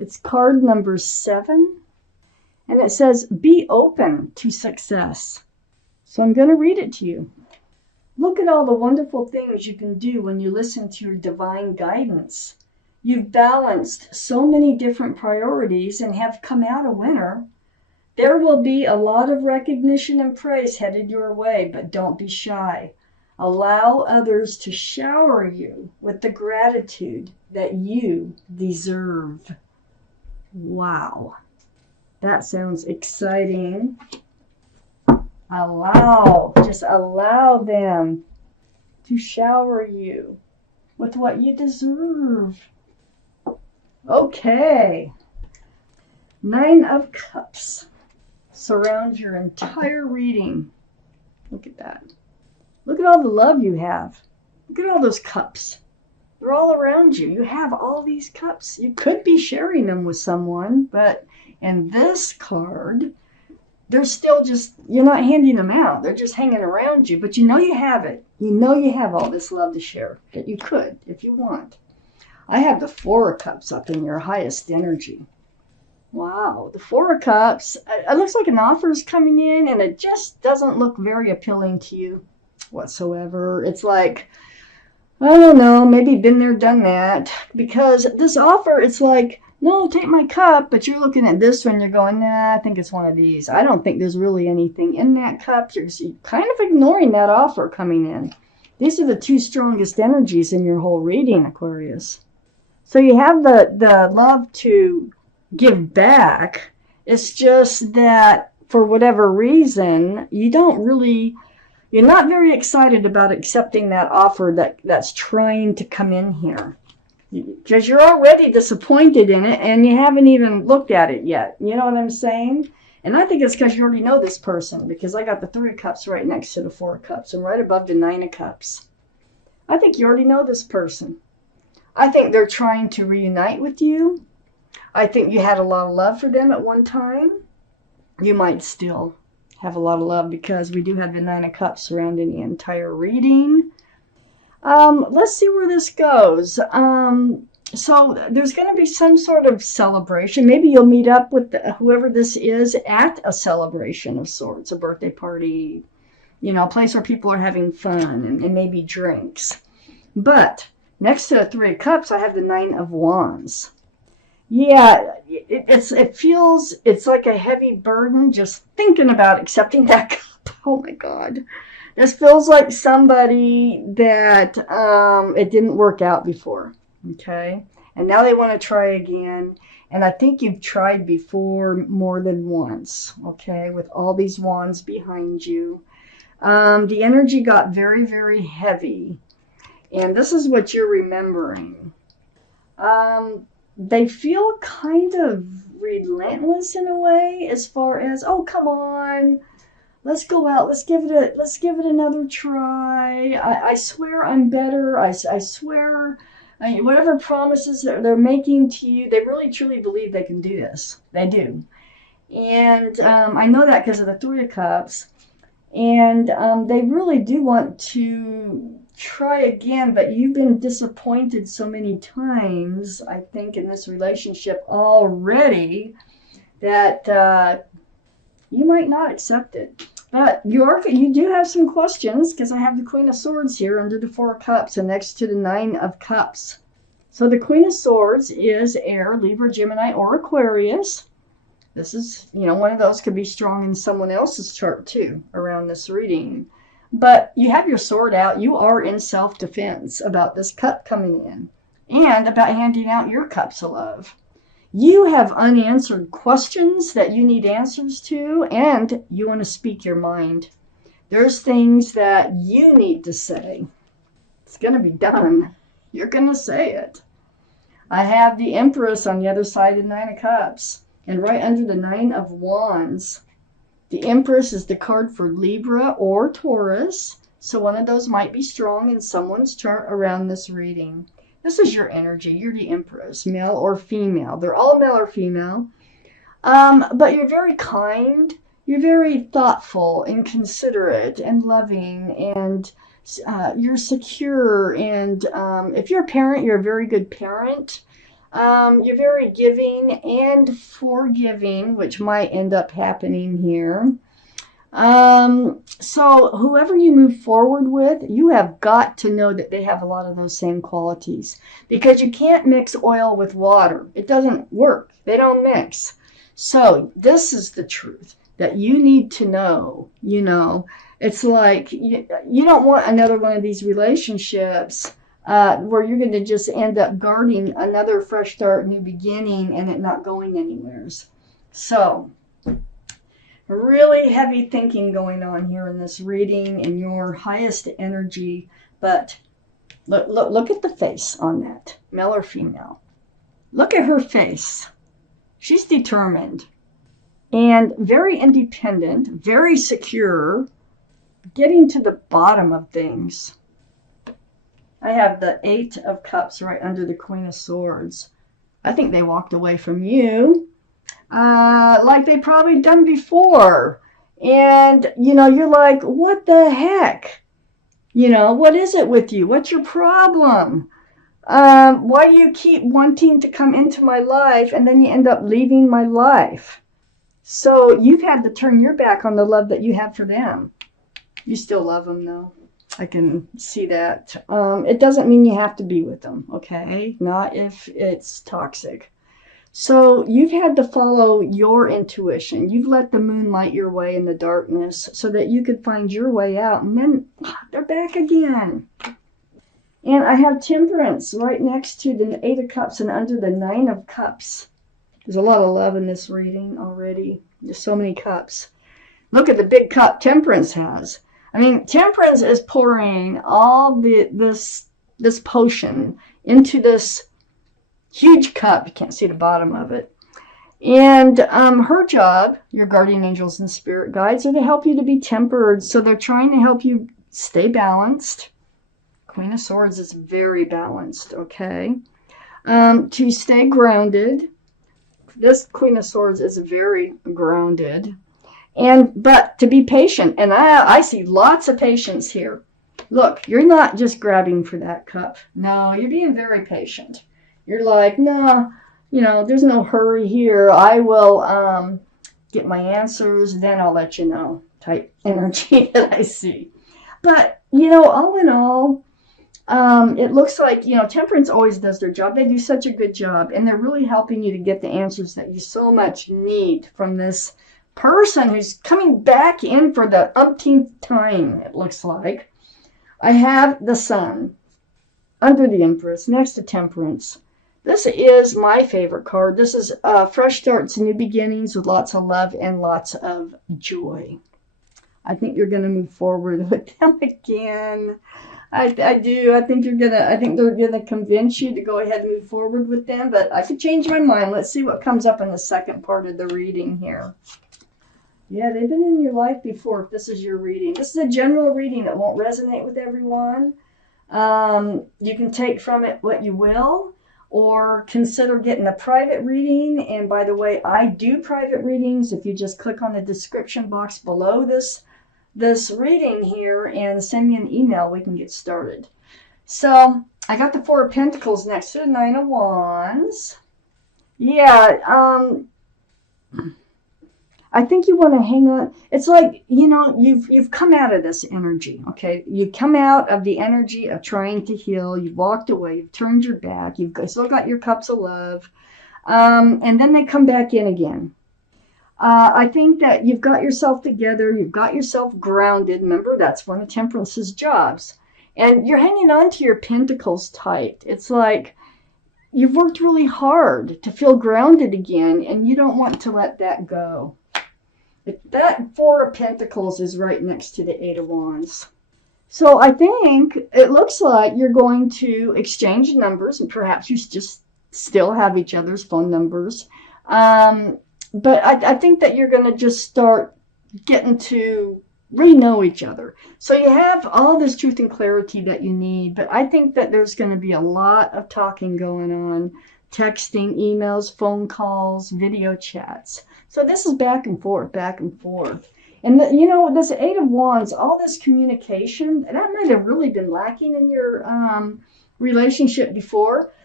It's card number 7. And it says, be open to success. So I'm going to read it to you. Look at all the wonderful things you can do when you listen to your divine guidance. You've balanced so many different priorities and have come out a winner. There will be a lot of recognition and praise headed your way, but don't be shy. Allow others to shower you with the gratitude that you deserve. Wow. That sounds exciting. Just allow them to shower you with what you deserve. Okay. 9 of Cups surrounds your entire reading. Look at that. Look at all the love you have. Look at all those cups. They're all around you. You have all these cups. You could be sharing them with someone, but in this card, they're still just, you're not handing them out. They're just hanging around you, but you know you have it. You know you have all this love to share, that you could if you want. I have the 4 of Cups up in your highest energy. Wow, the 4 of Cups. It looks like an offer is coming in, and it just doesn't look very appealing to you whatsoever. It's like, I don't know, maybe been there, done that. Because this offer, it's like, no, take my cup, but you're looking at this one, you're going, nah, I think it's one of these. I don't think there's really anything in that cup. You're kind of ignoring that offer coming in. These are the 2 strongest energies in your whole reading, Aquarius. So you have the love to give back. It's just that for whatever reason, you're not very excited about accepting that offer that's trying to come in here. Because you're already disappointed in it and you haven't even looked at it yet. You know what I'm saying? And I think it's because you already know this person, because I got the 3 of Cups right next to the 4 of Cups and right above the 9 of Cups. I think you already know this person. I think they're trying to reunite with you. I think you had a lot of love for them at one time. You might still have a lot of love, because we do have the 9 of Cups surrounding the entire reading. Let's see where this goes. So there's going to be some sort of celebration. Maybe you'll meet up with whoever this is at a celebration of sorts, a birthday party, a place where people are having fun and maybe drinks. But next to the 3 of Cups, I have the 9 of Wands. Yeah, it feels, it's like a heavy burden just thinking about accepting that cup. Oh my God. This feels like somebody that it didn't work out before, okay? And now they want to try again. And I think you've tried before more than once, okay, with all these wands behind you. The energy got very, very heavy. And this is what you're remembering. They feel kind of relentless in a way, as far as, oh, come on. Let's go out. Let's give it another try. I swear I'm better. I swear, whatever promises they're making to you, they really truly believe they can do this. They do. And I know that because of the 3 of Cups. And they really do want to try again, but you've been disappointed so many times, I think, in this relationship already, that you might not accept it. But you do have some questions, because I have the Queen of Swords here under the 4 of Cups and next to the 9 of Cups. So the Queen of Swords is air, Libra, Gemini, or Aquarius. This is, one of those could be strong in someone else's chart too around this reading. But you have your sword out. You are in self-defense about this cup coming in and about handing out your cups of love. You have unanswered questions that you need answers to, and you want to speak your mind. There's things that you need to say. It's going to be done. You're going to say it. I have the Empress on the other side of the 9 of Cups, and right under the 9 of Wands. The Empress is the card for Libra or Taurus, so one of those might be strong in someone's chart around this reading. This is your energy. You're the Empress, male or female. They're all male or female. But you're very kind. You're very thoughtful and considerate and loving, and you're secure. And if you're a parent, you're a very good parent. You're very giving and forgiving, which might end up happening here. So whoever you move forward with, you have got to know that they have a lot of those same qualities, because you can't mix oil with water. It doesn't work. They don't mix. So this is the truth that you need to know. You know, it's like you don't want another one of these relationships where you're going to just end up guarding another fresh start, new beginning, and it not going anywhere. So really heavy thinking going on here in this reading in your highest energy. But look at the face on that, male or female. Look at her face. She's determined and very independent, very secure, getting to the bottom of things. I have the 8 of Cups right under the Queen of Swords. I think they walked away from you like they probably done before. And, you know, you're like, what the heck? You know, what is it with you? What's your problem? Why do you keep wanting to come into my life and then you end up leaving my life? So you've had to turn your back on the love that you have for them. You still love them, though. I can see that. It doesn't mean you have to be with them, okay? Not if it's toxic. So you've had to follow your intuition. You've let the moon light your way in the darkness so that you could find your way out. And then they're back again. And I have Temperance right next to the 8 of Cups and under the 9 of Cups. There's a lot of love in this reading already. There's so many cups. Look at the big cup Temperance has. I mean, Temperance is pouring all this potion into this huge cup. You can't see the bottom of it. And her job, your guardian angels and spirit guides, are to help you to be tempered. So they're trying to help you stay balanced. Queen of Swords is very balanced, okay? To stay grounded. This Queen of Swords is very grounded. But to be patient. And I see lots of patience here. Look, you're not just grabbing for that cup. No, you're being very patient. You're like, no, you know, there's no hurry here. I will get my answers, then I'll let you know type energy that I see. But, you know, all in all, it looks like, you know, Temperance always does their job. They do such a good job, and they're really helping you to get the answers that you so much need from this person who's coming back in for the umpteenth time, it looks like. I have the Sun under the Empress next to Temperance. This is my favorite card. This is fresh starts, new beginnings with lots of love and lots of joy. I think you're going to move forward with them again. I do. I think they're gonna convince you to go ahead and move forward with them, but I could change my mind. Let's see what comes up in the second part of the reading here. Yeah, they've been in your life before if this is your reading. This is a general reading that won't resonate with everyone. You can take from it what you will, or consider getting a private reading. And by the way, I do private readings. If you just click on the description box below this reading here and send me an email, we can get started. So I got the 4 of Pentacles next to the 9 of Wands. Yeah, I think you want to hang on. It's like, you know, you've come out of this energy, okay? You come out of the energy of trying to heal. You've walked away. You've turned your back. You've still got your cups of love. And then they come back in again. I think that you've got yourself together. You've got yourself grounded. Remember, that's one of Temperance's jobs. And you're hanging on to your pentacles tight. It's like you've worked really hard to feel grounded again, and you don't want to let that go. That 4 of Pentacles is right next to the 8 of Wands. So I think it looks like you're going to exchange numbers, and perhaps you just still have each other's phone numbers. But I think that you're going to just start getting to really know each other. So you have all this truth and clarity that you need, but I think that there's going to be a lot of talking going on, texting, emails, phone calls, video chats. So this is back and forth, back and forth. And, you know, this 8 of Wands, all this communication, that might have really been lacking in your relationship before.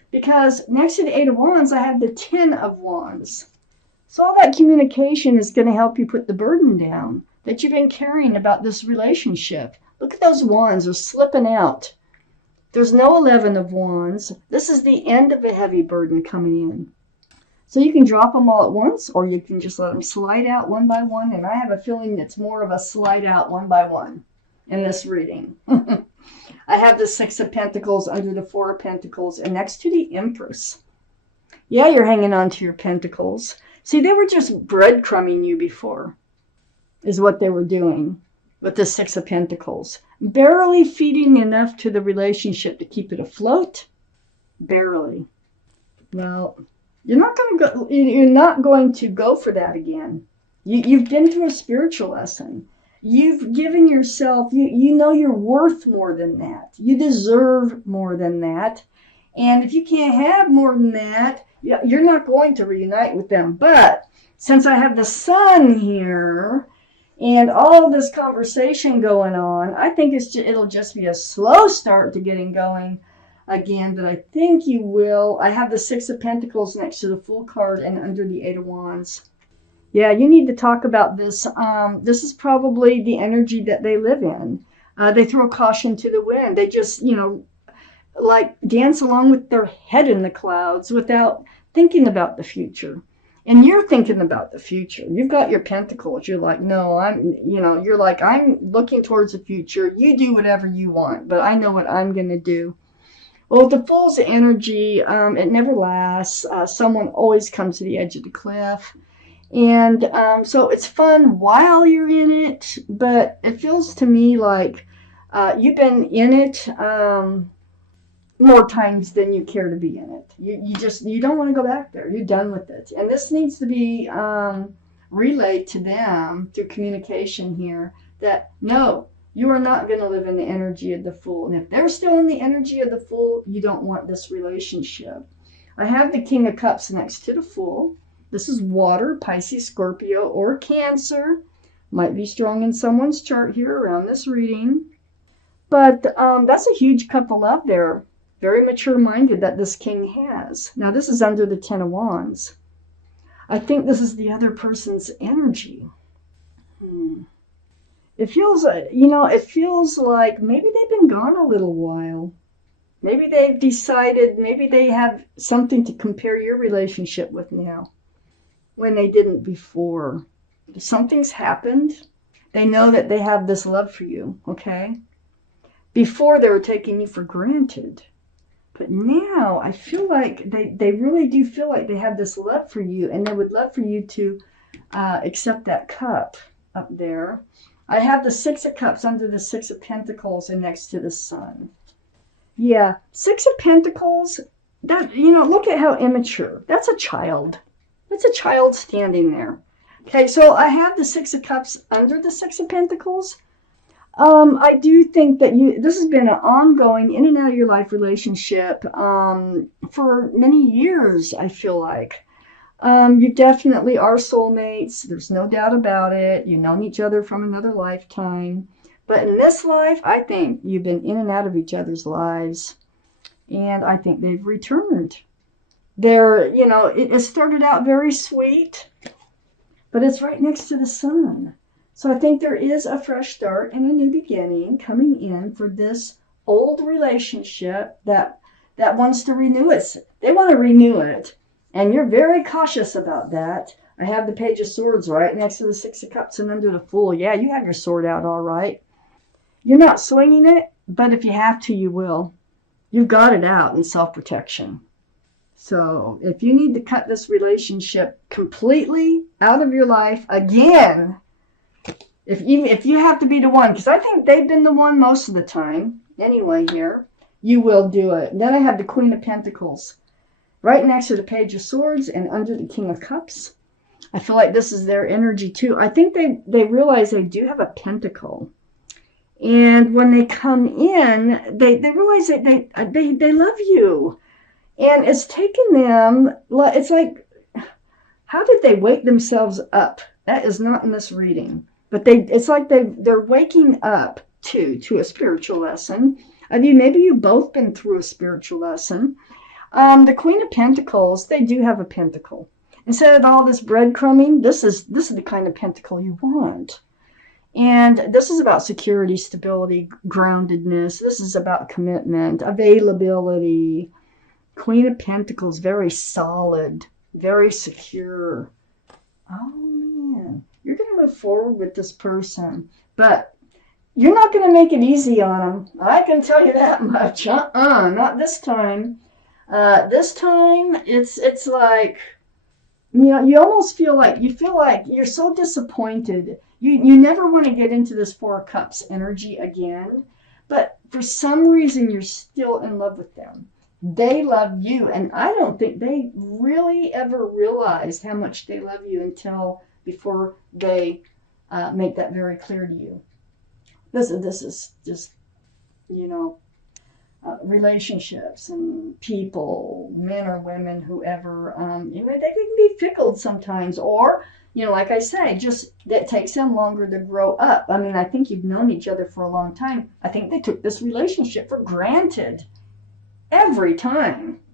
because next to the Eight of Wands, I have the Ten of Wands. So all that communication is going to help you put the burden down that you've been carrying about this relationship. Look at those wands, they're slipping out. There's no 11 of Wands. This is the end of a heavy burden coming in. So you can drop them all at once, or you can just let them slide out one by one. And I have a feeling it's more of a slide out one by one in this reading. I have the Six of Pentacles under the Four of Pentacles and next to the Empress. Yeah, you're hanging on to your pentacles. See, they were just breadcrumbing you before, is what they were doing with the Six of Pentacles. Barely feeding enough to the relationship to keep it afloat. Barely. Well, you're not going to go for that again. You've been through a spiritual lesson. You've given yourself, you know you're worth more than that. You deserve more than that. And if you can't have more than that, you're not going to reunite with them. But since I have the Sun here and all this conversation going on, I think it'll just be a slow start to getting going again, but I think you will. I have the Six of Pentacles next to the Fool card and under the Eight of Wands. Yeah, you need to talk about this. This is probably the energy that they live in. They throw caution to the wind. They just, like dance along with their head in the clouds without thinking about the future. And you're thinking about the future. You've got your pentacles. You're like, no, you're like, I'm looking towards the future. You do whatever you want, but I know what I'm going to do. Well, the Fool's energy, it never lasts. Someone always comes to the edge of the cliff. And so it's fun while you're in it, but it feels to me like you've been in it more times than you care to be in it. You don't want to go back there. You're done with it. And this needs to be relayed to them through communication here that no, you are not going to live in the energy of the Fool. And if they're still in the energy of the Fool, you don't want this relationship. I have the King of Cups next to the Fool. This is water, Pisces, Scorpio, or Cancer. Might be strong in someone's chart here around this reading. But that's a huge cup of love there. Very mature-minded that this king has. Now, this is under the Ten of Wands. I think this is the other person's energy. It feels, it feels like maybe they've been gone a little while. Maybe they've decided, maybe they have something to compare your relationship with now when they didn't before. Something's happened. They know that they have this love for you, okay? Before they were taking you for granted. But now I feel like they really do feel like they have this love for you, and they would love for you to accept that cup up there. I have the Six of Cups under the Six of Pentacles and next to the Sun. Yeah, Six of Pentacles, that, look at how immature. That's a child. That's a child standing there. Okay, so I have the Six of Cups under the Six of Pentacles. I do think that this has been an ongoing in and out of your life relationship for many years, I feel like. You definitely are soulmates. There's no doubt about it. You've known each other from another lifetime. But in this life, I think you've been in and out of each other's lives. And I think they've returned. It started out very sweet, but it's right next to the Sun. So I think there is a fresh start and a new beginning coming in for this old relationship that wants to renew it. They want to renew it. And you're very cautious about that. I have the Page of Swords right next to the Six of Cups and under the Fool. Yeah, you have your sword out all right. You're not swinging it, but if you have to, you will. You've got it out in self-protection. So if you need to cut this relationship completely out of your life again, if you have to be the one, because I think they've been the one most of the time, anyway here, you will do it. And then I have the Queen of Pentacles right next to the Page of Swords and under the King of Cups. I feel like this is their energy too. I think they realize they do have a pentacle. And when they come in, they realize that they love you. And it's taken them, it's like, how did they wake themselves up? That is not in this reading. But it's like they're waking up to a spiritual lesson. I mean, maybe you've both been through a spiritual lesson. The Queen of Pentacles, they do have a pentacle. Instead of all this breadcrumbing, this is the kind of pentacle you want. And this is about security, stability, groundedness. This is about commitment, availability. Queen of Pentacles, very solid, very secure. Oh man, you're going to move forward with this person, but you're not going to make it easy on them. I can tell you that much. Not this time. This time, it's like, you almost feel like you're so disappointed. You never want to get into this Four of Cups energy again, but for some reason you're still in love with them. They love you, and I don't think they really ever realized how much they love you until before they make that very clear to you. This is just, relationships and people, men or women, whoever, they can be fickle sometimes, or, like I say, just it takes them longer to grow up. I mean, I think you've known each other for a long time. I think they took this relationship for granted every time.